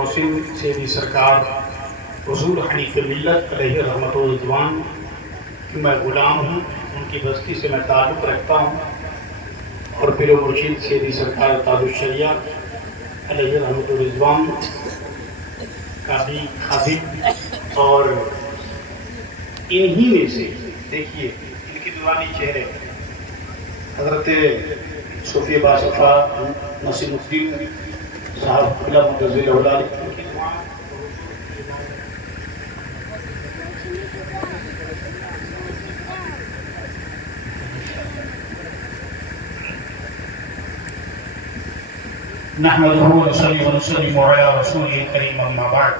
حسین سیدی سرکار حضور حنیف ملت علیہ رحمت و رضوان کی میں غلام ہوں، ان کی بستی سے میں تعلق رکھتا ہوں، اور پیر و مرشد سیدی سرکار تاج الشریعہ علیہ رحمت و رضوان کا بھی خادم، اور انہی میں سے دیکھیے ان کی نورانی چہرے حضرت صوفی باصفا نسیم الدین صاحب قبلہ متضل اولاد کی دعا نحمده ونصلي ونسلم على رسوله الكريم اما بعد.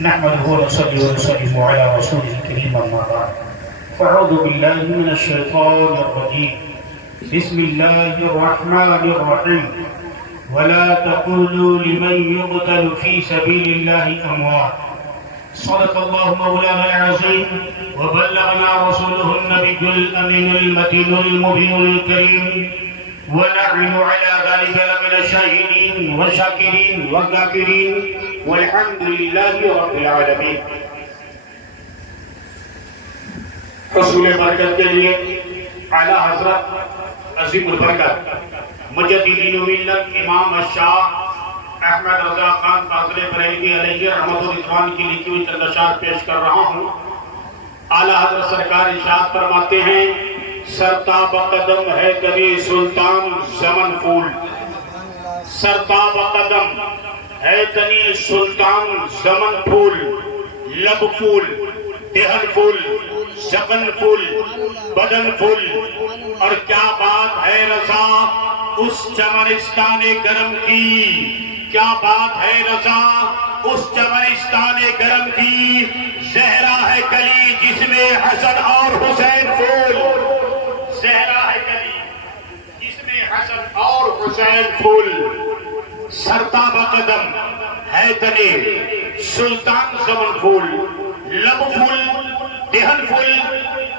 نحمده ونصلي ونسلم على رسوله الكريم اما بعد. فاعوذ بالله من الشيطان الرجيم. بسم الله الرحمن الرحيم. ولا تقولوا لمن يقتل في سبيل الله اموات. صدق الله مولانا العظيم وبلغنا رسوله النبي الأمين المتين المبين الكريم، ونحن على ذلك لمن الشاهدين والشاكرين والذاكرين والحمد لله رب العالمين. حصول برکت کے لیے اعلیٰ حضرت عظیم البرکت مجددین ملت امام الشاہ احمد رضا خان فاضل بریلوی علیہ رحمت و رضوان کی لکھی ہوئی چند اشعار پیش کر رہا ہوں. اعلیٰ حضرت سرکار ارشاد فرماتے ہیں، سرتاب قدم ہے گلی سلطان زمن پھول. سرتاب قدم ہے گلی سلطان زمن پھول، لب پھول، دہن پھول، زبن پھول، بدن پھول. اور کیا بات ہے رضا اس چمنستان گرم کی، کیا بات ہے رضا اس چمنستان گرم کی. زہرا ہے کلی جس میں حسن اور حسین پھول. زہرا ہے کلی جس میں حسن اور حسین پھول. سرتاب قدم ہے تنے سلطان زمن پھول، لب پھول، دہن پھول،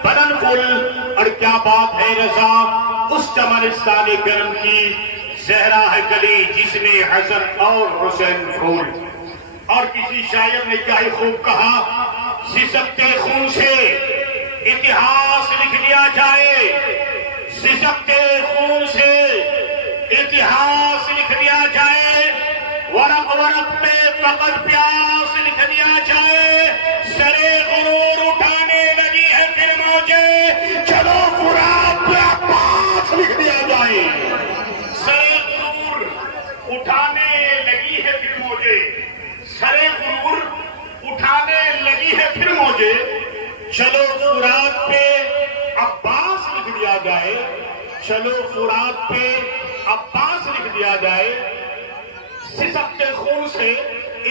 بدن پھول. اور کیا بات ہے رضا اس چمنستان گرم کی. زہرا ہے گلی جس میں حسن اور حسین پھول. اور کسی شاعر نے کیا ہی خوب کہا، سسکتے خون سے اتہاس لکھ دیا جائے. سسکتے خون سے اتہاس لکھ دیا جائے. ورق ورق پہ فقط پیاس لکھ دیا جائے. سرے غرور اٹھانے لگی ہے پھر موجے، چلو فرات پہ عباس لکھ دیا جائے. سرے غرور اٹھانے لگی ہے پھر موجے، سرے غرور اٹھانے لگی ہے پھر موجے، چلو فرات پہ عباس لکھ دیا جائے. چلو فرات پہ عباس لکھ دیا جائے. سسکتے خون سے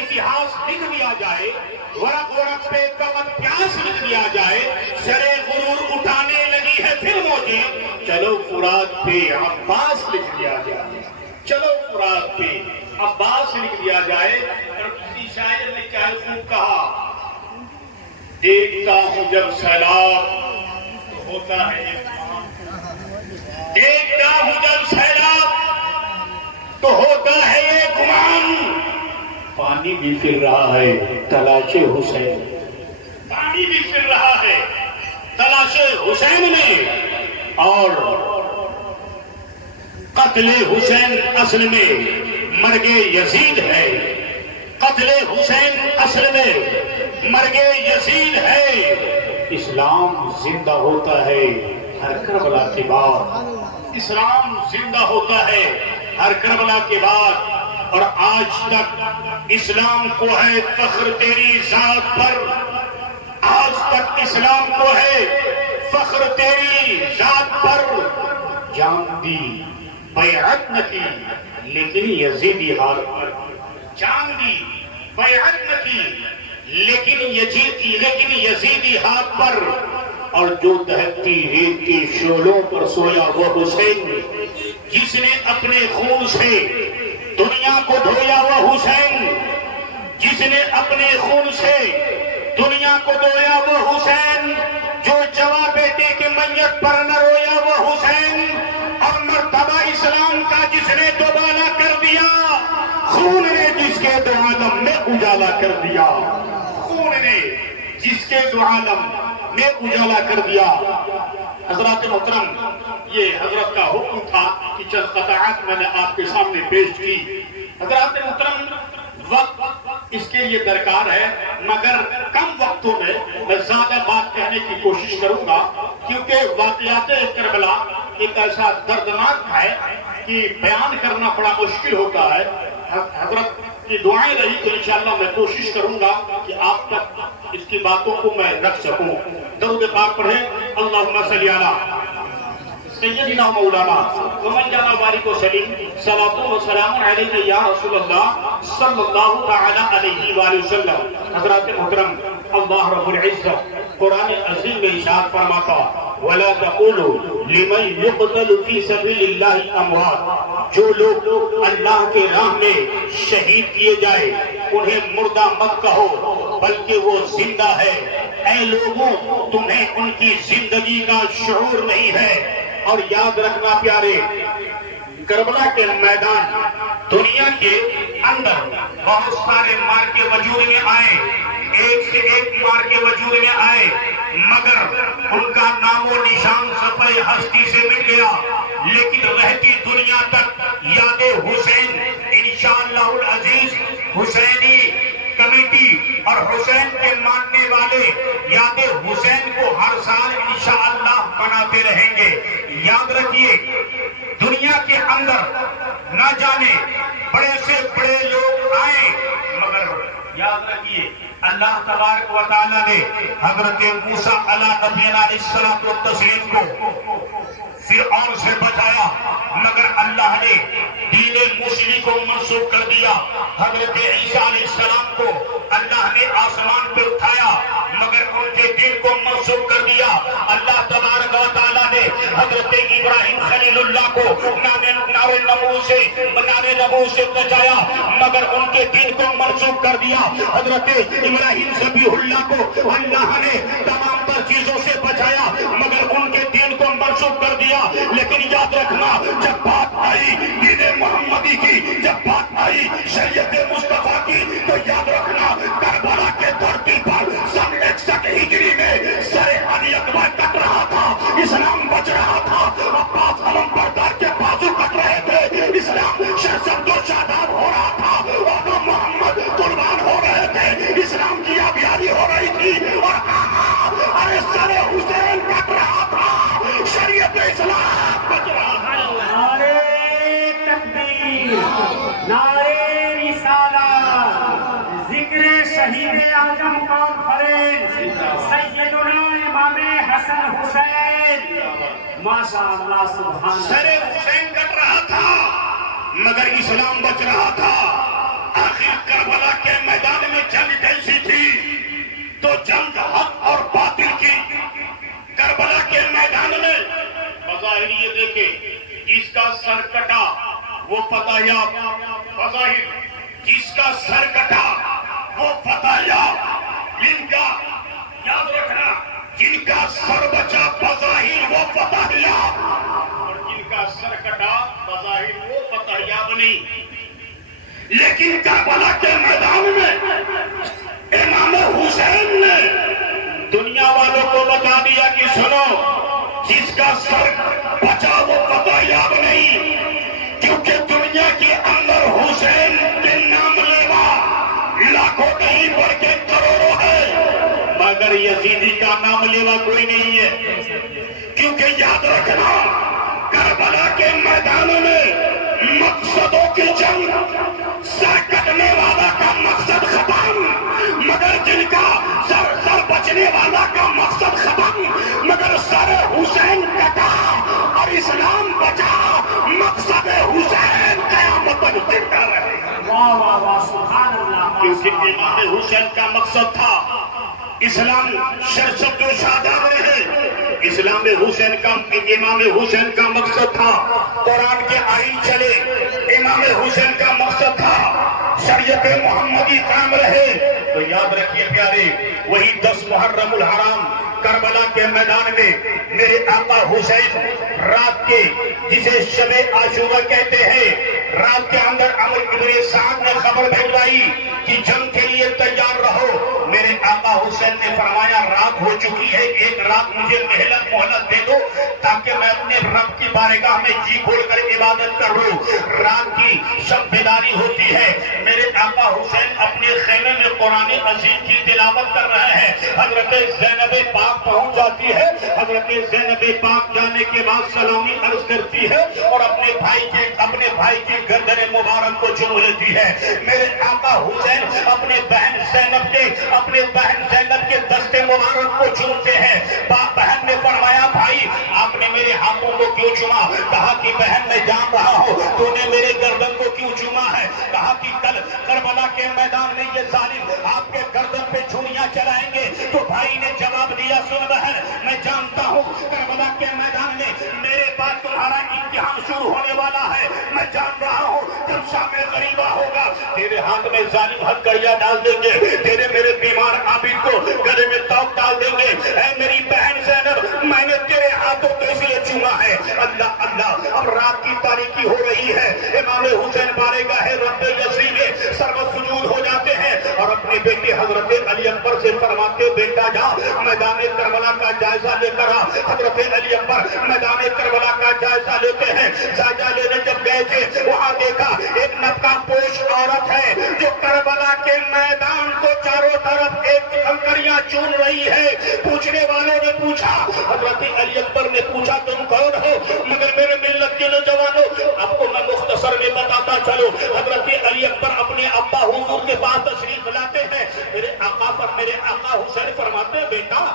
اتہاس لکھ دیا جائے. ورق ورق پہ فقط پیاس لکھ دیا جائے. سرے غرور اٹھانے لگی ہے پھر موجے، چلو فرات پہ عباس لکھ دیا جائے. چلو فرات پہ عباس لکھ دیا جائے. اور کسی شاعر نے کیا خوب کہا، دیکھتا ہوں جب سیلاب تو ہوتا ہے عرفان. دیکھتا ہوں جب سیلاب تو ہوتا ہے یہ گمان. پانی بھی پھر رہا ہے تلاش حسین. پانی بھی پھر رہا ہے تلاش حسین میں. اور قتل حسین اصل میں مرگ یزید ہے. قتل حسین اصل میں مرگ یزید ہے. اسلام زندہ ہوتا ہے ہر کربلا کے بعد. اسلام زندہ ہوتا ہے ہر کربلا کے بعد. اور آج تک اسلام کو ہے فخر تیری ذات پر. آج تک اسلام کو ہے فخر تیری ذات پر. جان دی بیعت نہ کی لیکن یزیدی ہار پر. جان دی بیعت نہ کی لیکن یزیدی ہاتھ پر. اور جو دہتی ریت کے شعلوں پر سویا وہ حسین، جس نے اپنے خون سے دنیا کو دھویا وہ حسین. جس نے اپنے خون سے دنیا کو دھویا وہ حسین. جو جوان بیٹے کے میت پر نہ رویا وہ حسین، اور مرتبہ اسلام کا جس نے دوبالا کر دیا، خون نے جس کے دو عالم میں اجالا کر دیا، خون نے جس کے دو عالم میں اجالا کر دیا۔ حضرات محترم، یہ حضرت کا حکم تھا کہ چند قطعات میں نے آپ کے سامنے پیش کی۔ حضرات محترم، وقت اس کے لیے درکار ہے، مگر کم وقتوں میں زیادہ بات کہنے کی کوشش کروں گا، کیونکہ واقعات کربلا ایک ایسا دردناک ہے کہ بیان کرنا بڑا مشکل ہوتا ہے۔ حضرت کی دعائیں رہی تو انشاءاللہ میں کوشش کروں گا کہ آپ تک اس کی باتوں کو میں رکھ سکوں۔ درود پاک پڑھیں، اللہم صلی علی سیدنا مولانا ومن جانا بارک و سلیم، صلاۃ و سلام علیک یا رسول اللہ صلی اللہ تعالی علیہ وآلہ وسلم۔ حضرات محترم، اللہ رب العزت قرآن عظیم میں ارشاد فرماتا، وَلَا تَقُولُوا لِمَنْ يُقْتَلُ فِي سَبِيلِ اللَّهِ أَمْوَاتٌ، جو لوگ اللہ کے راہ میں شہید کیے جائے انہیں مردہ مت کہو بلکہ وہ زندہ ہے۔ اے لوگوں، تمہیں ان کی زندگی کا شعور نہیں ہے۔ اور یاد رکھنا پیارے، کربلا کے میدان دنیا کے اندر بہت سارے مارکے وجود میں آئے، ایک سے ایک مارکے وجود میں آئے، مگر ان کا نام و نشان صفحہ ہستی سے مٹ گیا، لیکن رہتی دنیا تک یاد حسین انشاءاللہ العزیز، حسینی کمیٹی اور حسین کے ماننے والے یاد حسین کو ہر سال انشاءاللہ مناتے رہیں گے۔ یاد رکھیے، دنیا کے اندر نہ جانے بڑے سے بڑے لوگ آئے، مگر یاد رکھیے اللہ تبارک و تعالیٰ نے حضرت موسیٰ علیہ نبینا علیہ السلام کو فرعون سے بچایا، مگر اللہ نے دین موسوی کو منسوخ کر دیا۔ حضرت عیسیٰ علیہ السلام کو اللہ نے آسمان پہ اٹھایا، مگر ان کے دین کو منسوخ کر دیا۔ اللہ تبارک و تعالیٰ نے حضرت ابراہیم خلیل اللہ کو نار نمرود سے بچایا، مگر ان کے دین کو منسوخ کر دیا۔ حضرت ابراہیم ذبیح اللہ کو اللہ نے تمام تر چیزوں سے بچایا، مگر ان کے دین کو منسوخ کر دیا۔ لیکن یاد رکھنا، جب بات آئی دین محمدی کی، جب بات آئی شریعت مصطفیٰ کی، تو یاد رکھنا کربلا کے دھرتی پر سن 61 ہجری میں سر علی اکبر کٹ رہا تھا، اسلام بچ رہا تھا، عباس علم بردار کے بازو کٹ رہے تھے، اسلام شہزاد و شاداب ہو رہا تھا، اور محمد قربان ہو رہے تھے، اسلام کی آبیاری ہو رہی تھی، اور ارے سر حسین کٹ رہا تھا، شریعت اسلام بچ رہا تھا۔ نعرے تکبیر، نعرے رسالت، ذکر شہید اعظم کانفرنس سیدنا امام حسن حسین، ماشاءاللہ سبحان اللہ۔ سر حسین کٹ رہا تھا مگر اسلام بچ رہا تھا۔ آخر کربلا کے میدان میں جنگ کیسی تھی؟ تو جنگ حق اور باطل کی۔ کربلا کے میدان میں بظاہر یہ دیکھیں، جس کا سر کٹا وہ فتح یاب، بظاہر جس کا سر کٹا وہ فتح یاب، جن کا یاد رکھنا جن کا سر بچا بظاہر وہ فتح یاب، اور جن کا سر کٹا بظاہر وہ فتح یاب نہیں۔ لیکن کربلا کے میدان میں امام حسین نے دنیا والوں کو بتا دیا کہ سنو، جس کا سر بچا وہ فتح یاب نہیں، کیونکہ دنیا کے اندر حسین کے نام لیوا لاکھوں نہیں بلکہ کروڑوں ہے، مگر یزیدی کا نام لیوا کوئی نہیں ہے۔ کیونکہ یاد رکھنا کربلا کے میدان میں مقصدوں کی جنگ، سر کٹنے والا کا مقصد ختم، مگر جن کا سر بچنے والا کا مقصد ختم، مگر سر حسین کٹا اور اسلام بچا، مقصد حسین قیامت تک زندہ رہے گا۔ واہ واہ واہ، سبحان اللہ۔ کیونکہ امام حسین کا مقصد تھا اسلام شرشت و شاداب رہے، اسلام حسین کا امام حسین کا مقصد تھا قرآن کے آئین چلے، امام حسین کا مقصد تھا شریعت محمدی قائم رہے۔ تو یاد رکھیے پیارے، وہی 10 محرم الحرام کربلا کے میدان میں میرے آقا حسین رات کے جسے شب عاشورہ کہتے ہیں، رات کے اندر عمرو ابن سعد نے خبر بھیجوائی کہ جنگ کے لیے تیار رہو۔ میرے آقا حسین نے فرمایا رات ہو چکی ہے، ایک رات مجھے مہلت دے دو تاکہ میں اپنے رب کی بارگاہ میں جی کھول کر عبادت کر لوں۔ رات کی شب بیداری ہوتی ہے، میرے آقا حسین اپنے خیمے میں قرآن عظیم کی تلاوت کر رہے ہیں۔ حضرت زینب پاک پہنچ جاتی ہے، حضرت زینب پاک جانے کے بعد سلامی عرض کرتی ہے اور اپنے بھائی کی گردن مبارک کو چوم لیتی ہے۔ میرے آقا حسین اپنے بہن زینب کے دستے مبارک کو چومتے ہیں۔ بہن نے فرمایا بھائی آپ نے میرے ہاتھوں کو کیوں چوما؟ کہا کہ بہن میں جان رہا ہوں تو نے میرے گردن کو کیوں چوما ہے؟ کہا کہ کل کربلا کے میدان میں یہ ظالم آپ کے گردن پہ چھریاں چلائیں گے۔ تو بھائی نے جواب دیا سن بہن میں جانتا ہوں کربلا کے میدان میں میرے بعد تمہارا امتحان شروع ہونے والا ہے، میں جان رہا ہوں جب شام غریبہ ہوگا تیرے ہاتھ میں ظالم ہتھکڑیاں ڈال دیں گے، تیرے میرے بیمار عابد کو گلے میں توق ڈال دیں گے۔ اے میری بہن زینب میں نے تیرے ہاتھوں کو اس لیے چوما ہے۔ اللہ اللہ اب رات کی تاریکی ہو رہی ہے، امام حسین بارگاہ رب یزید میں سرو سجود ہو جاتے ہیں اور اپنے بیٹے حضرت علی اکبر سے فرماتے بیٹا جا میدان کربلا کا جائزہ لے کر آ۔ حضرت علی اکبر میدان کربلا کا جائزہ لیتے ہیں۔ جائزہ لینے جب گئے تھے وہاں دیکھا ایک نقاب پوش عورت ہے جو کربلا کے میدان کو چاروں طرف ایک کنکریاں چون رہی ہے۔ پوچھنے والوں نے پوچھا، حضرت علی اکبر نے پوچھا تم کون ہو؟ مگر میرے ملت کے نوجوانوں آپ کو میں مختصر میں بتاتا چلو۔ حضرت علی اکبر اپنے ابا حضور کے پاس تشریف لاتے ہیں، میرے آقا حسین فرماتے ہیں بیٹا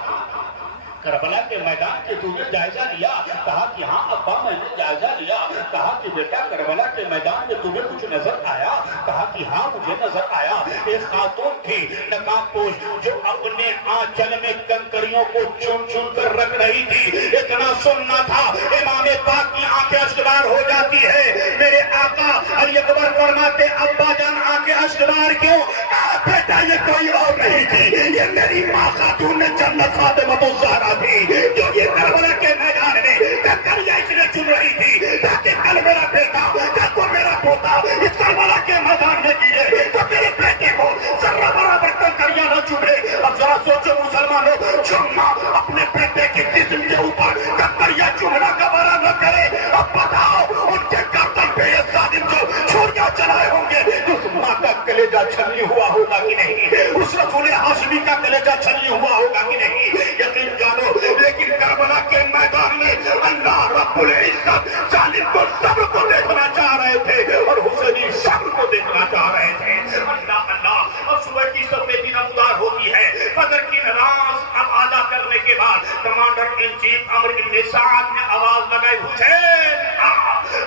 کربلا کے میدان کے تو نے جائزہ لیا؟ کہا کہ ہاں ابا میں نے جائزہ لیا۔ کہا کہ بیٹا کربلا کے میدان میں تمہیں کچھ نظر آیا؟ کہا کہ ہاں مجھے نظر آیا، ایک خاتون تھی نقاب پوش جو اپنے آنچل میں کنکریوں کو چن چن کر رکھ رہی تھی۔ اتنا سننا تھا امام پاک کی آنکھیں اشکبار ہو جاتی ہے۔ میرے آقا علی اکبر فرماتے ابا جان آنکھیں اشکبار کیوں؟ کہا بیٹا یہ کوئی اور نہیں تھی، یہ میری ماں خاتون جنت فاطمہ الزہرا تھی جو یہ کربلا کے میدان میں کنکریاں اس لیے چن رہی تھی تاکہ کل میرا بیٹا کل کو میرا پوتا اس کربلا کے میدان میں گرے تو میرے بیٹے کو ذرہ برابر کنکریاں نہ چنے۔ اب ذرا سوچو مسلمانوں، جو ماں اپنے بیٹے کے جسم کے اوپر کنکریاں چننا گوارا نہ کرے، اب بتاؤ ان کے گردن پہ یہ ظالم جو چھریاں چلائے ہوں گے اس ماں کا کلیجہ چھلنی ہوا ہوگا کہ نہیں؟ اس رسول ہاشمی کا کلیجہ چھلنی ہوا ہوگا کہ نہیں؟ یقین جانو لیکن کربلا کے میدان میں اللہ رب العزت ظالم کو صبر کو دیکھنا چاہ رہے تھے اور حسینی صبر کو دیکھنا چاہ رہے تھے۔ اللہ اللہ اب صبح کی سفیدی نمودار ہوتی ہے، فجر کی نماز اب ادا کرنے کے بعد کمانڈر ان چیف عمرو ابن سعد نے آواز لگائی حسین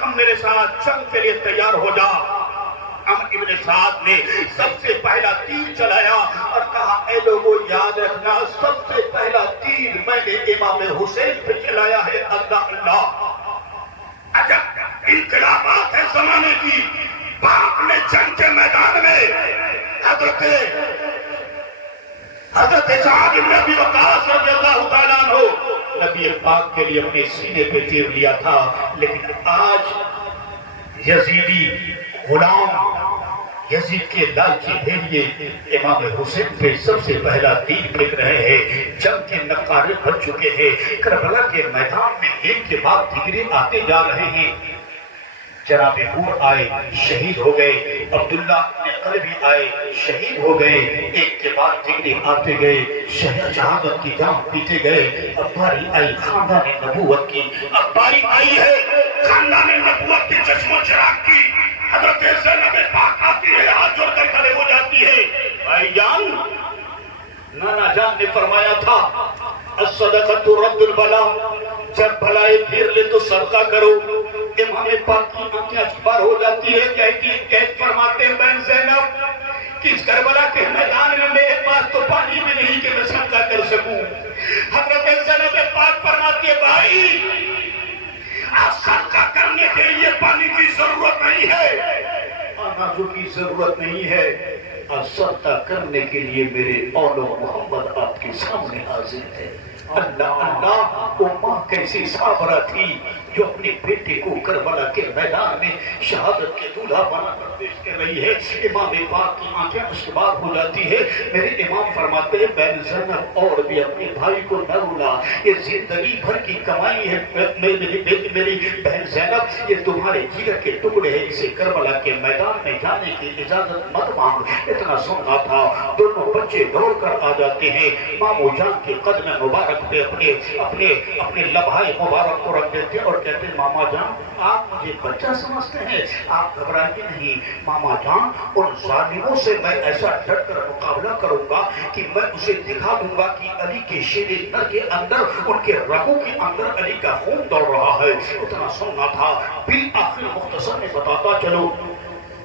اب میرے ساتھ جنگ کے لیے تیار ہو جا۔ عمرو ابن سعد نے سب سے پہلا تیر چلایا اور کہا اے لوگوں یاد رکھنا سب سے پہلا تیر میں نے امام حسین پہ چلایا ہے۔ اللہ اللہ عجب انقلابات ہے زمانے کی۔ باپ نے جنگ کے میدان میں حضرت سعد بن ابی وقاص رضی اللہ تعالیٰ عنہ نبی پاک کے لیے اپنے سینے پہ تیر لیا تھا، لیکن آج یزیدی غلام یزید کے لالچی بھیڑیے امام حسین پہ سب سے پہلا تیر پھینک رہے ہیں۔ جنگ کے نقارے بھر چکے ہیں، کربلا کے میدان میں ایک کے بعد دیگرے آتے جا رہے ہیں۔ جناب حور آئے شہید ہو گئے، عبداللہ نے قلبی آئے شہید ہو گئے، ایک کے بعد دیگرے آتے گئے، شہادت کی جام پیتے گئے۔ اب باری آئی خاندان نبوت کی، اب باری آئی ہے خاندان نبوت کے چشم و چراغ کی۔ حضرت زینب پاک آتی ہے، ہاتھ جوڑ کر کھڑے ہو جاتی ہے۔ بھائی جان نانا جان نے فرمایا تھا الصدقۃ رد البلا، جب بھلائی پھیر لے تو صدقہ کرو۔ امام پاک کی آنکھیں اشکبار ہو جاتی ہے، کہتے فرماتے ہیں بہن زینب کس کربلا کے میدان میں میرے پاس تو پانی بھی نہیں کہ میں صدقہ کر سکوں۔ حضرت زینب پاک فرماتی ہے بھائی صدقہ کرنے کے لیے پانی کی ضرورت نہیں ہے، اناجوں کی ضرورت نہیں ہے، اور صدقہ کرنے کے لیے میرے اولو محمد آپ کے سامنے حاضر ہے۔ اللہ اللہ، وہ ماں کیسی صابرہ تھی جو اپنے بیٹے کو کربلا کے میدان میں شہادت کے دولہا بنا کر پیش کر رہی ہے۔ امام پاک کی آنکھیں مشکبار ہو جاتی ہے۔ میرے امام فرماتے ہیں بہن زینب اور بھی اپنے بھائی کو نہ رلا، یہ زندگی بھر کی کمائی ہے میری بہن زینب، یہ تمہارے جگر کے ٹکڑے ہیں، اسے کربلا کے میدان میں جانے کی اجازت مت مانگ۔ اتنا سننا تھا، دونوں بچے دوڑ کر آ جاتے ہیں، مامو جان کے قدم مبارک پہ اپنے لبھائے مبارک کو رکھ دیتے اور کہتے ہیں ماما جان آپ مجھے بچہ سمجھتے ہیں، آپ گھبرائیں نہیں ماما جان، ان ظالموں سے میں ایسا ڈٹ کر مقابلہ کروں گا کہ میں اسے دکھا دوں گا کہ علی کے شیر نر کے اندر، ان کے رگوں کے اندر علی کا خون دوڑ رہا ہے۔ اتنا سننا تھا، بالآخر مختصر میں بتاتا چلو،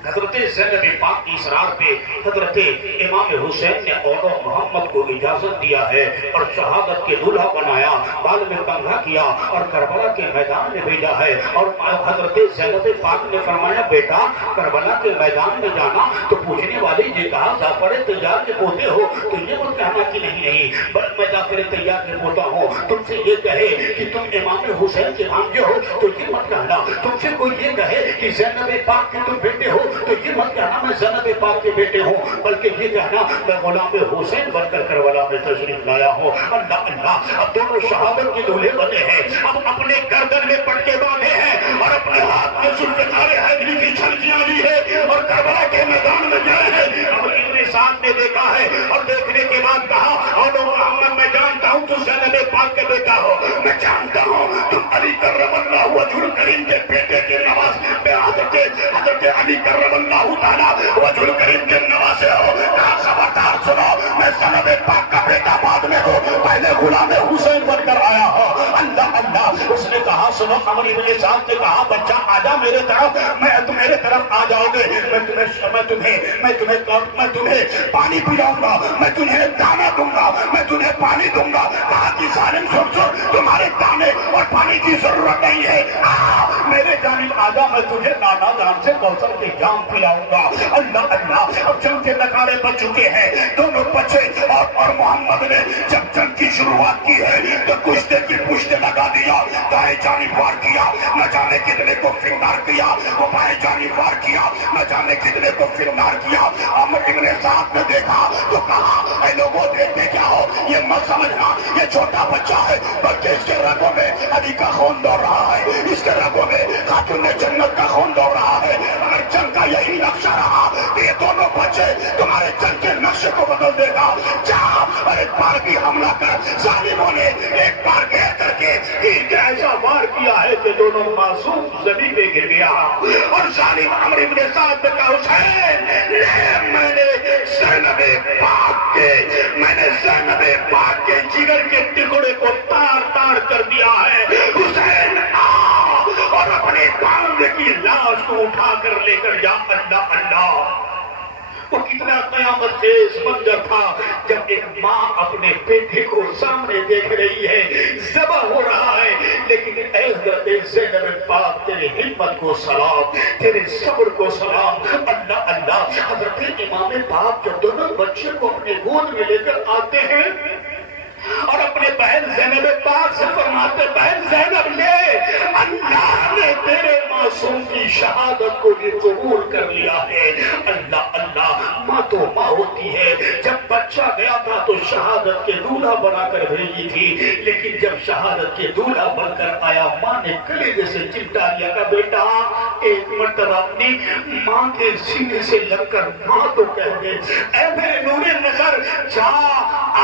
حضرت زینب پاک کی اصرار پہ حضرت امام حسین نے اور محمد کو اجازت دیا ہے اور شہادت کے دولہا بنایا، بال میں کنگھا کیا اور کربلا کے میدان میں بھیجا ہے۔ اور حضرت زینب پاک نے فرمایا بیٹا کربلا کے میدان میں جانا تو پوچھنے والی نے کہا جعفر طیار کے پوتے ہو تو یہ مت کہنا کہ نہیں بس میں جعفر طیار کے پوتا ہوں، تم سے یہ کہے کہ تم امام حسین کے بھانجے ہو تو یہ مت کہنا، تم سے کوئی یہ کہے کہ زینب پاک کے تم بیٹے ہو تو یہ مت کہنا میں زینب پاک کے بیٹے ہوں، بلکہ یہ کہنا میں غلام حسین بن کر کربلا میں تشریف لایا ہوں۔ اللہ اللہ، اب دونوں شہادت کے دولہے بنے ہیں، اب اپنے گردن میں پٹکے باندھے ہیں اور اپنے ہاتھ میں ذوالفقار حیدری کی چھلکیاں لی ہے اور کربلا کے میدان میں گئے ہیں۔ اب ابن سعد نے دیکھا ہے اور دیکھنے کے بعد کہا اور محمد میں جانتا ہوں تو زینب پاک کا بیٹا ہو، میں جانتا ہوں تم علی کرم اللہ وجہ الکریم کے بیٹے کے نواز میں حضرت علی کرم اللہ تعالیٰ وجہ الکریم کے نواسے ہو۔ کہا خبردار سنو، میں زینب پاک کا بیٹا بعد میں ہوں، پہلے غلام حسین بن کر آیا ہوں۔ اللہ اللہ، اس نے کہا سنو، عمر ابن سعد نے کہا بچہ آجا میرے طرف، تم میرے طرف آ جاؤ گے، میں تمہیں پانی پلاؤں گا، میں تمہیں دانا دوں گا، میں تمہیں پانی دوں گا۔ کہا کہ ظالم سن، تمہارے دانے اور پانی کی ضرورت نہیں ہے، میرے جانب آجا، میں تجھے نانا جان سے کوثر کے جام پلاؤں گا۔ اللہ اللہ، اب جنگ کے نکالے بچ چکے ہیں دونوں بچے، اور محمد نے جب جنگ کی شروعات کی ہے تو کشتے کی پشت لگا دیا، دائیں جانب وار کیا، نہ جانے کتنے کو فرنگار کیا، وہ بائیں جانب وار کیا، نہ جانے کتنے کو فرنگار کیا۔ عمر ابن سعد نے دیکھا تو کہا اے لوگوں دیکھتے کیا ہو، یہ مت سمجھنا یہ چھوٹا بچہ ہے، بلکہ اس کے رگوں میں علی کا خون دوڑ رہا ہے، اس کے رگوں میں خاتون جنت کا خون دوڑ رہا ہے۔ اگر جنگ کا یہی نقشہ رہا تو یہ دونوں بچے تمہارے جنگ کے نقشے کو بدل دے گا۔ جا اور ایک بار بھی حملہ کر۔ ظالموں نے ایک بار گھیر کر کے ایسا وار کیا ہے کہ دونوں معصوم زمین پہ گر گیا، اور ظالم عمر ابن سعد نے کہا حسین میں نے زینب پاک کے جگر کے ٹکڑے کو تار تار کر دیا ہے۔ حسین اور اپنے باندھ کی لاش کو اٹھا کر لے کر جا۔ اللہ اللہ، وہ کتنا قیامت خیز منظر تھا جب ایک ماں اپنے بیٹے کو سامنے دیکھ رہی ہے، ذبح ہو رہا ہے، لیکن اے حضرت زینب پاک تیرے ہمت کو سلام، تیرے صبر کو سلام۔ اللہ اللہ، حضرت امام پاک جب دونوں بچے کو اپنے گود میں لے کر آتے ہیں اور اپنے بہن زینب پاک سے فرماتے بہن زینب لے، اللہ نے تیرے معصوم کی شہادت کو بھی قبول کر لیا ہے۔ اللہ اللہ، ماں تو ماں ہوتی ہے، جب بچہ گیا تھا تو شہادت کے دولہا بنا کر بھیجی تھی، لیکن جب شہادت کے دولہا بن کر آیا ماں نے کلیجے سے چمٹا لیا کہ بیٹا ایک مرتبہ اپنی ماں کے سینے سے لگ کر ماں تو کہہ دے، اے میرے نور نظر جا،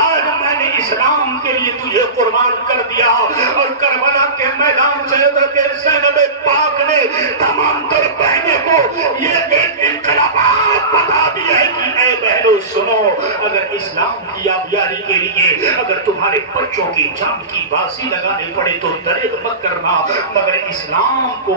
آج میں نے اسلام کے لیے تجھے قربان کر دیا۔ اور کربلا کے میدان سے حضرت زینب پاک نے تمام تر بہنیں کو یہ ایک انقلابات بتا دیا ہے کہ اے بہنوں سنو، اگر اسلام کی آبیاری کے لیے اگر تمہارے بچوں کی جان کی باسی لگانے پڑے تو دریغ مت کرنا، مگر اسلام کو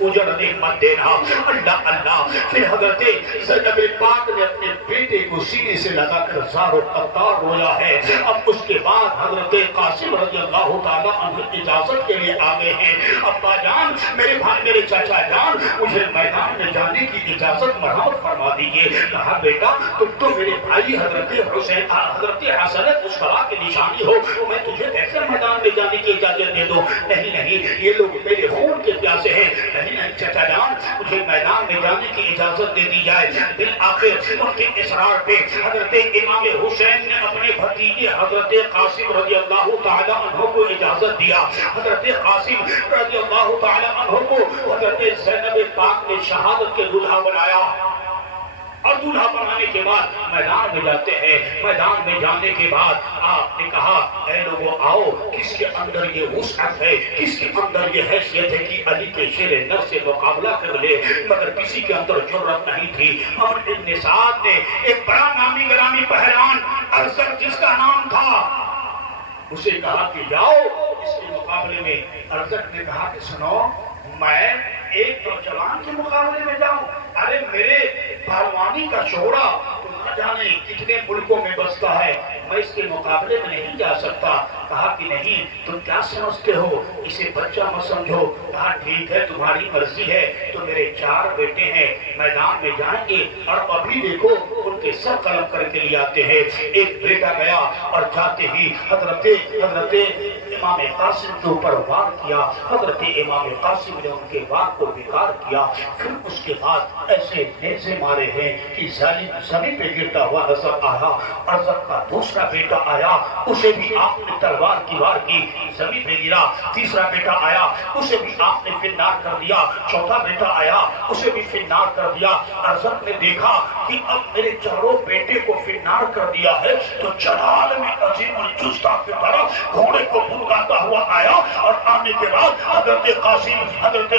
اجڑنے مت دینا۔ اللہ اللہ، پھر حضرت زینب پاک نے اپنے بیٹے کو سینے سے لگا کر زار و قطار رویا ہے۔ اب اس کے بعد حضرت قاسم رضی اللہ تعالیٰ عنہ اجازت کے لیے آگے ہیں۔ اب ابا جان، میرے بھائی، میرے چاچا جان، مجھے میدان میں جانے کی اجازت مرحمت فرما دیجیے۔ کہا بیٹا تم تو میرے بھائی حضرت حسین حضرت حسن مصطفیٰ کی نشانی ہو، میں تجھے کیسے میدان میں جانے کی اجازت دے دوں؟ نہیں نہیں، یہ لوگ میرے خون کے پیاسے ہیں۔ نہیں نہیں چچا جان، مجھے میدان میں جانے کی اجازت دے دی جائے۔ بالآخر ان کے اصرار پہ حضرت امام حسین نے اپنے بھتیجے حضرت قاسم رضی اللہ تعالی عنہ کو اجازت دیا۔ حضرت قاسم رضی اللہ تعالی عنہ کو حضرت زینب پاک نے شہادت کے دلہا بنایا، اور دلہا بنانے کے بعد میدان میں جاتے ہیں۔ میدان میں جانے کے بعد آپ نے کہا اے لوگوں آؤ، کس کے اندر یہ وسعت ہے، کس کے اندر یہ حیثیت ہے کہ علی کے شیر نر سے مقابلہ کر لے، مگر کسی کے اندر جرأت نہیں تھی۔ عمر ابن سعد نے ایک بڑا نامی گرامی پہلوان ارزق جس کا نام تھا، اسے کہا کہ جاؤ اس کے مقابلے میں۔ ارزق نے کہا کہ سنو، میں ایک نوجوان کے مقابلے میں جاؤں؟ ارے میرے پہلوانی کا شعرا تو نہ جانے کتنے ملکوں میں بستا ہے، میں اس کے مقابلے میں نہیں جا سکتا۔ کہا کہ نہیں، تم کیا سمجھتے ہو، اسے بچہ مت سمجھو۔ کہا ٹھیک ہے، تمہاری مرضی ہے۔ تو میرے 4 بیٹے ہیں، میدان میں جائیں گے اور ابھی دیکھو ان کے سر قلم کر کے لے آتے ہیں۔ ایک بیٹا گیا اور جاتے ہی حضرت امام قاسم کے اوپر وار کیا۔ حضرت امام قاسم نے ان کے وار کو بیکار کیا۔ پھر اس کے بعد ایسے نیزے مارے ہیں کہ ظالم زمین پہ گرتا ہوا نظر آیا۔ ارزق کا دوسرا بیٹا آیا، اسے بھی آپ نے تلوار کی وار کی، زمین پہ گرا۔ تیسرا بیٹا آیا، اسے بھی آپ نے فنار کر دیا۔ چوتھا بیٹا آیا، اسے بھی فنار کر دیا۔ ارزق نے دیکھا کہ اب میرے چاروں بیٹے کو فنار کر دیا ہے، تو جلال میں عظیم الجثہ کی طرف گھوڑے کو بھگاتا ہوا آیا، اور آنے کے بعد حضرت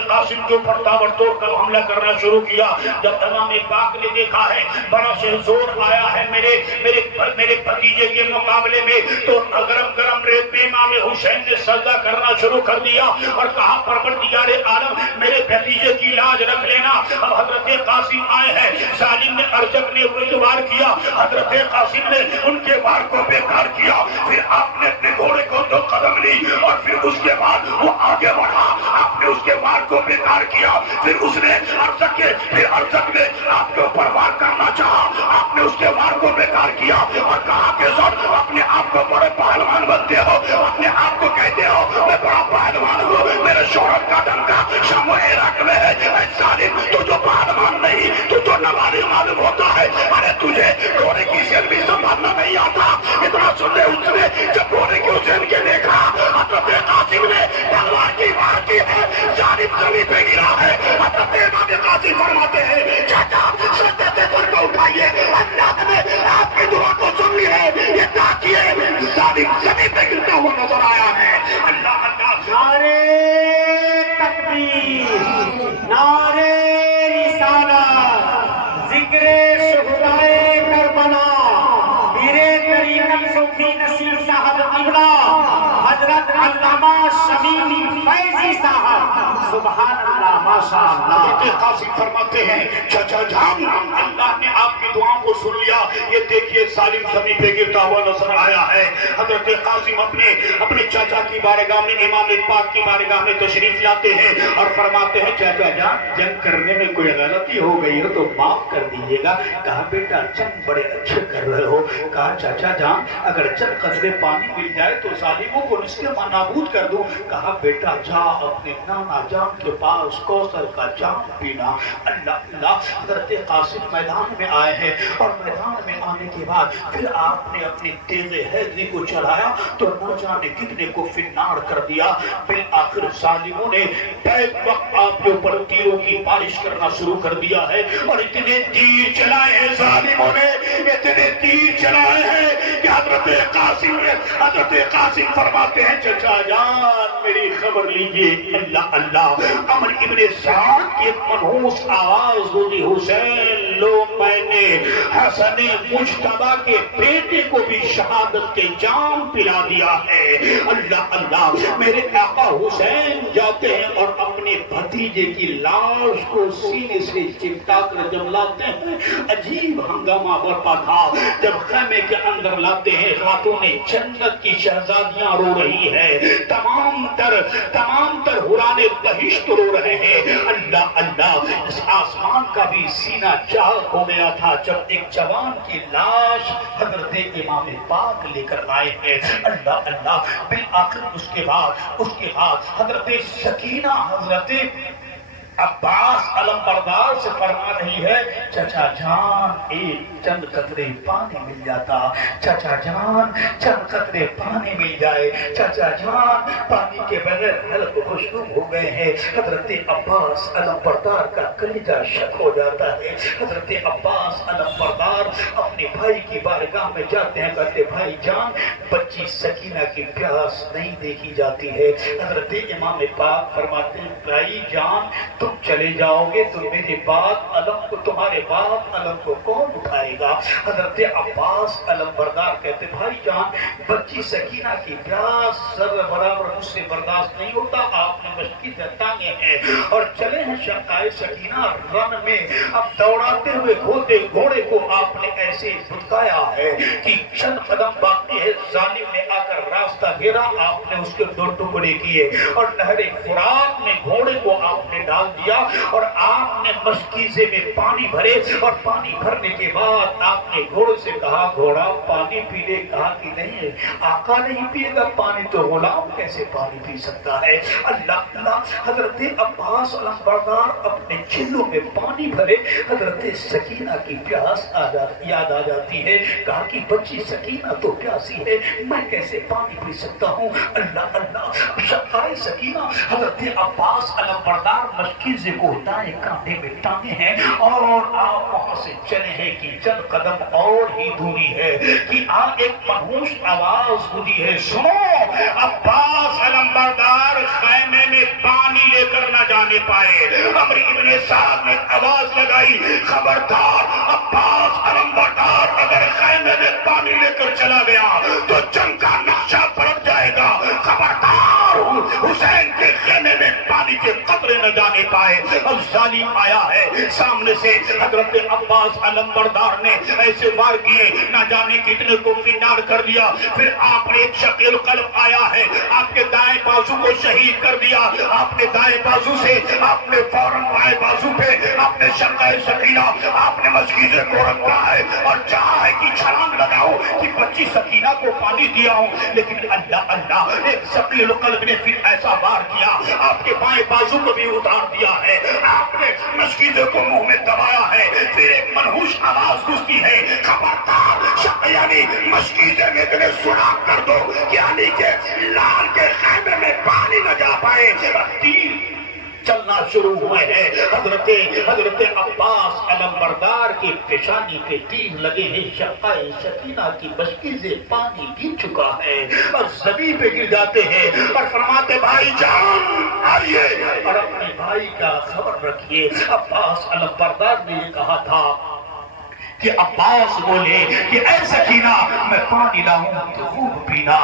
قاسم کے اوپر تابڑتوڑ کر حملہ کرنا شروع کیا۔ جب امام پاک نے دیکھا ہے بڑا سے زور آیا ہے میرے بھتیجے کے مقابلے میں، تو گرم گرم ریت پہ امام حسین نے سجدہ کرنا شروع کر دیا اور کہا پروردگار عالم میرے بھتیجے کی لاج رکھ لینا۔ اب حضرت قاسم آئے ہیں، ظالم نے ارجک نے وار کیا، حضرت قاسم نے ان کے وار کو بیکار کیا۔ پھر آپ نے اپنے گھوڑے کو 2 قدم لی اور پھر اس کے بعد وہ آگے بڑھا، آپ نے اس کے وار کو بیکار کیا۔ پھر اس نے ارجک نے آپ کے اوپر وار کرنا چاہا، آپ نے اس کے وار کو بیکار کیا اور کہا کہ سن اپنے آپ کو بڑے پہلوان بنتے ہو، اپنے آپ کو کہتے ہو میں بڑا پہلوان ہوں، میرے شہرت کا ڈنکا شام و عراق میں ہے۔ اے ظالم، تو جو پہلوان نہیں، تو نواری معلوم ہوتا ہے، ارے تجھے گھوڑے کی سیل بھی سنبھالنا نہیں آتا۔ اتنا سننے اس نے جب گھوڑے کی سیل کے دیکھا، حضرت قاسم نے تلوار کی وار کی ہے، ظالم زمین پہ گرا ہے۔ حضرت امام قاسم فرماتے ہیں چاچا سجدے سے سر کو اٹھائیے، اللہ نے آپ کی دعا کو سن لی ہے۔ یہ تاکہ ظالم زمین پہ گرتا ہوا نظر آیا ہے۔ اللہ اللہ، نعرے تکبیر، نعرے رسالت، ذکر شہدائے کربلا، پیر طریقت صوفی نصیر صاحب قبلہ حضرت علامہ شمیم فیضی صاحب، سبحان اللہ، ماشاء اللہ۔ حضرت قاسم فرماتے ہیں چچا جان اللہ نے آپ کی دعاؤں کو سن لیا، یہ دیکھیے ظالم زمین پہ گرتا ہوا نظر آیا ہے۔ حضرت قاسم اپنے چاچا کی بارگاہ میں، امام پاک کی بارگاہ میں تشریف لاتے ہیں اور فرماتے ہیں چاچا جان جنگ کرنے میں کوئی غلطی ہو گئی ہو تو معاف کر دیجیے گا۔ کہا بیٹا جنگ بڑے اچھے کر رہے ہو۔ کہا چاچا جان اگر چند قطرے پانی مل جائے تو ظالموں کو اس کے نابود کر دوں۔ کہا بیٹا جا اپنے نانا جان کے پاس کوثر کا جام پینا۔ اللہ اللہ، حضرت قاسم میدان میں آئے ہیں اور میدان میں آنے کے بعد پھر آپ نے اپنی تیز حیدری کو چلایا تو نہ جانے کتنے کو فنار کر دیا۔ بالآخر ظالموں نے بیک وقت آپ کے اوپر تیروں کی بارش کرنا شروع کر دیا ہے، اور اتنے تیر چلائے ہیں ظالموں نے، اتنے تیر چلائے ہیں کہ حضرت قاسم فرماتے ہیں چچا جان میری خبر لیجئے۔ اللہ اللہ، عمر ابن سعد کی منحوس آواز گونجی حسین لو میں نے حسن مجتبیٰ کے بیٹے کو بھی شہادت کے جام پلا دیا ہے۔ اللہ اللہ، میرے آقا حسین جاتے ہیں اور اپنے بھتیجے کی لاش کو سینے سے چمٹا کر جب لاتے ہیں عجیب ہنگامہ برپا تھا۔ جب خیمے کے اندر لاتے ہیں خاتون جنت کی شہزادیاں رو رہی ہے، تمام تر آسمان بہشت رو رہے ہیں۔ اللہ اللہ، اس آسمان کا بھی سینہ چاک ہو گیا تھا جب ایک جوان کی لاش حضرت امام پاک لے کر آئے ہیں۔ اللہ اللہ، بالآخر اس کے بعد حضرت سکینہ حضرت عباس علم بردار سے فرما رہی ہے، چچا جان ایک چند قطرے پانی مل جاتا، چچا جان چند قطرے پانی مل جائے، چچا جان پانی کے بغیر حلق خشک ہو گئے ہیں۔ حضرت عباس علم بردار کا کلیجہ شک ہو جاتا ہے۔ حضرت عباس علم بردار اپنے بھائی کی بارگاہ میں جاتے ہیں، کہتے بھائی جان بچی سکینہ کی پیاس نہیں دیکھی جاتی ہے۔ حضرت امام پاک فرماتے ہیں بھائی جان تم چلے جاؤ گے تو میرے بعد علم کو، تمہارے بعد علم کو کون اٹھائے گا؟ حضرت عباس علم بردار کہتے بھائی جان بچی سکینہ کی پیاس ذرہ برابر مجھ سے برداشت نہیں ہوتا، آپ نے مشکی ٹانگے ہیں اور چلے ہیں شقائے سکینہ رن میں۔ اب دوڑاتے ہوئے گھوڑے کو آپ نے ایسے بھٹکایا ہے کہ چند قدم باقی ہے، ظالم نے آ کر راستہ گھیرا، آپ نے اس کے دو ٹکڑے کیے اور نہر فرات میں گھوڑے کو آپ نے ڈال دیا اور آپ نے مشکیزے میں پانی بھرے اور پانی بھرنے کے بعد آپ نے گھوڑے سے کہا گھوڑا پانی پی لے، کہا کہ نہیں آقا نہیں پیے گا پانی تو غلام کیسے پانی پی سکتا ہے؟ اللہ اللہ، حضرت عباس علم بردار اپنے چلوں میں پانی بھرے، حضرت سکینہ کی پیاس یاد آ جاتی ہے، کہا کہ بچی سکینہ تو پیاسی ہے، میں کیسے پانی پی سکتا ہوں؟ اللہ اللہ، شقائے سکینہ حضرت عباس علم بردار مشکیزے کو دائیں کاندھے میں ٹانگے ہیں اور آپ وہاں سے چلے ہیں کہ چند قدم اور ہی دوری ہے کہ ایک منحوس آواز ہوتی ہے، سنو عباس علم بردار خیمے میں پانی لے کر نہ جانے پائے۔ عمر ابن سعد نے آواز لگائی خبردار عباس علم بردار اگر خیمے میں پانی لے کر چلا گیا تو جنگ کا نقشہ پلٹ جائے گا، خبردار حسین کے خیمے میں پانی کے قطرے نہ جانے پائے۔ اب ظالم آیا ہے سامنے سے، حضرت عباس علم بردار نے ایسے وار کیے، نہ جانے کتنے کو فنار کر دیا۔ پھر آپ نے ایک شکیل قلب آیا ہے، آپ کے دائیں بازو کو شہید کر دیا، آپ نے دائیں بازو سے آپ نے فوراً بائیں بازو پہ آپ نے شقائے سکینہ آپ نے مشکیزے کو رکھا ہے اور چاہا ہے کہ چھلانگ لگاؤ کہ بچی سکینہ کو پانی دیا ہوں، لیکن اللہ اللہ ایک شکیل قلب نے پھر ایسا وار کیا، آپ کے بائیں بازو کو بھی اتار دیا ہے، آپ نے مشکیزے کو منہ میں دبایا ہے، پھر ایک منحوس آواز گزتی ہے خبردار یعنی مشکیزے میں تمہیں سراغ کر دو کہ علی کے لال کے خیمے میں پانی نہ جا پائے۔ تیر چلنا شروع ہوئے ہیں، حضرت عباس علم بردار کی پیشانی پہ تیر لگے ہیں، شقائے سکینہ کی مشکیزے پانی پی چکا ہے اور زمین پہ گر جاتے ہیں اور فرماتے بھائی جان آئیے اور اپنے بھائی کا خبر رکھیے۔ عباس علم بردار نے یہ کہا تھا کہ عباس بولے کہ اے سکینہ میں پانی لاؤں تو خوب پینا،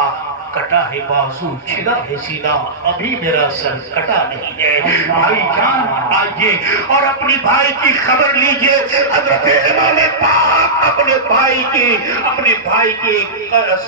کٹا ہے بازو چھلا ہے سینہ ابھی میرا سر کٹا نہیں ہے، بھائی جان آئیے اور اپنے بھائی کی خبر لیجئے۔ حضرت امام پاک اپنے بھائی کی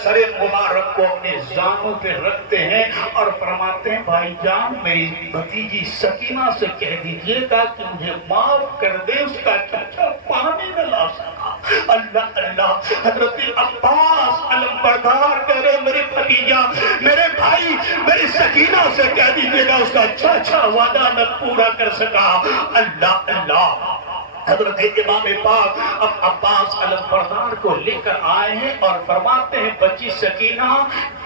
سر مبارک کو اپنے زانوں پہ رکھتے ہیں اور فرماتے ہیں بھائی جان میری بھتیجی سکینہ سے کہہ دیجئے گا کہ مجھے معاف کر دے، اس کا چچا پانی نہ لا سکا۔ اللہ اللہ، حضرت عباس علم بردار کہہ رہے میرے بھتیجا میرے بھائی میری سکینہ سے کہہ دیجئے گا اس کا چچا وعدہ نہ پورا کر سکا۔ اللہ اللہ، حضرت امام پاک اب عباس علم بردار کو لے کر آئے ہیں اور فرماتے ہیں بچی سکینہ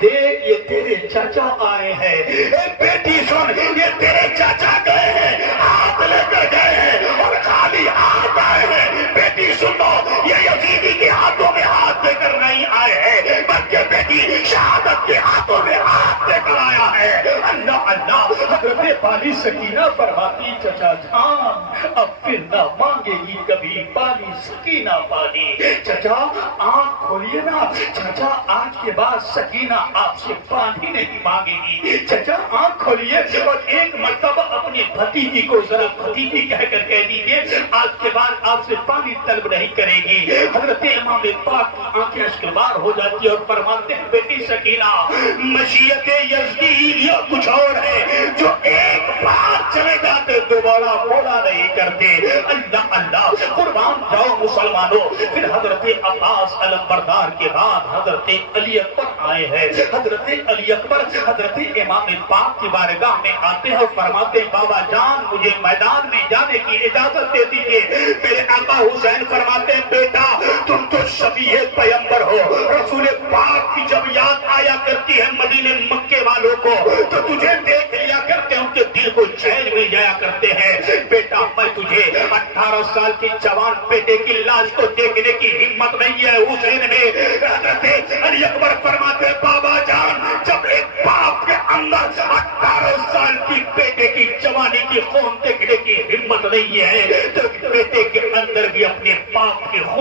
دیکھ یہ تیرے چچا آئے ہیں، اے بیٹی سن یہ تیرے چچا گئے ہیں، ہاتھ لے کر گئے ہیں اور خالی ہاتھ آئے ہیں۔ بیٹی سنو یہ یزیدی کے ہاتھوں میں ہاتھ دے کر نہیں آئے ہیں بلکہ بیٹی شہادت کے ہاتھوں میں ہاتھ دے کر آیا ہے۔ اللہ اللہ، حضرت بالی سکینہ فرماتی چچا جان اب پھر نہ مانگے گی کبھی پانی سکینہ پانی۔ چچا آنکھ کھولیے نا، چچا آج کے بعد سکینہ آپ سے پانی نہیں مانگے گی۔ چچا آنکھ کھولیے اور ایک مرتبہ اپنی بھتیجی کو ذرا بھتیجی کہہ کر کہہ دیجیے آج کے بعد آپ سے پانی طلب نہیں کرے گی۔ حضرت امام پاک کی آنکھیں اشکبار ہو جاتی ہے اور فرماتے ہیں بیٹی سکینہ مشیت یزدی یہ کچھ اور ہے جو ایک بار دوبارہ بولا نہیں کرتے. اللہ اللہ قربان جاؤ مسلمانوں. پھر حضرت عباس علم بردار کے بعد حضرت علی اکبر آئے ہیں. حضرت علی اکبر حضرت امام پاک کی بارگاہ میں آتے ہیں اور فرماتے ہیں بابا جان مجھے میدان میں جانے کی اجازت دے دیجیے. میرے آقا حسین فرماتے ہیں بیٹا تم تو شبیہ پیغمبر ہو. رسول پاک کی جب یاد آیا کرتی ہے مدینے مکے والوں کو تو تجھے دیکھ لیا کرتے ہیں, ان کے دل کو چین مل جایا کرتے ہیں. بیٹا میں تجھے 18 سال کی جوان بیٹے کی لاش کو دیکھنے کی ہمت نہیں ہے. حسین نے حضرت علی اکبر فرماتے ہیں بابا جان جب ایک باپ کے اندر 18 سال کی بیٹے کی جوانی کی خون دیکھنے کی ہمت نہیں ہے تو بیٹے کے اندر بھی اپنے باپ کی خون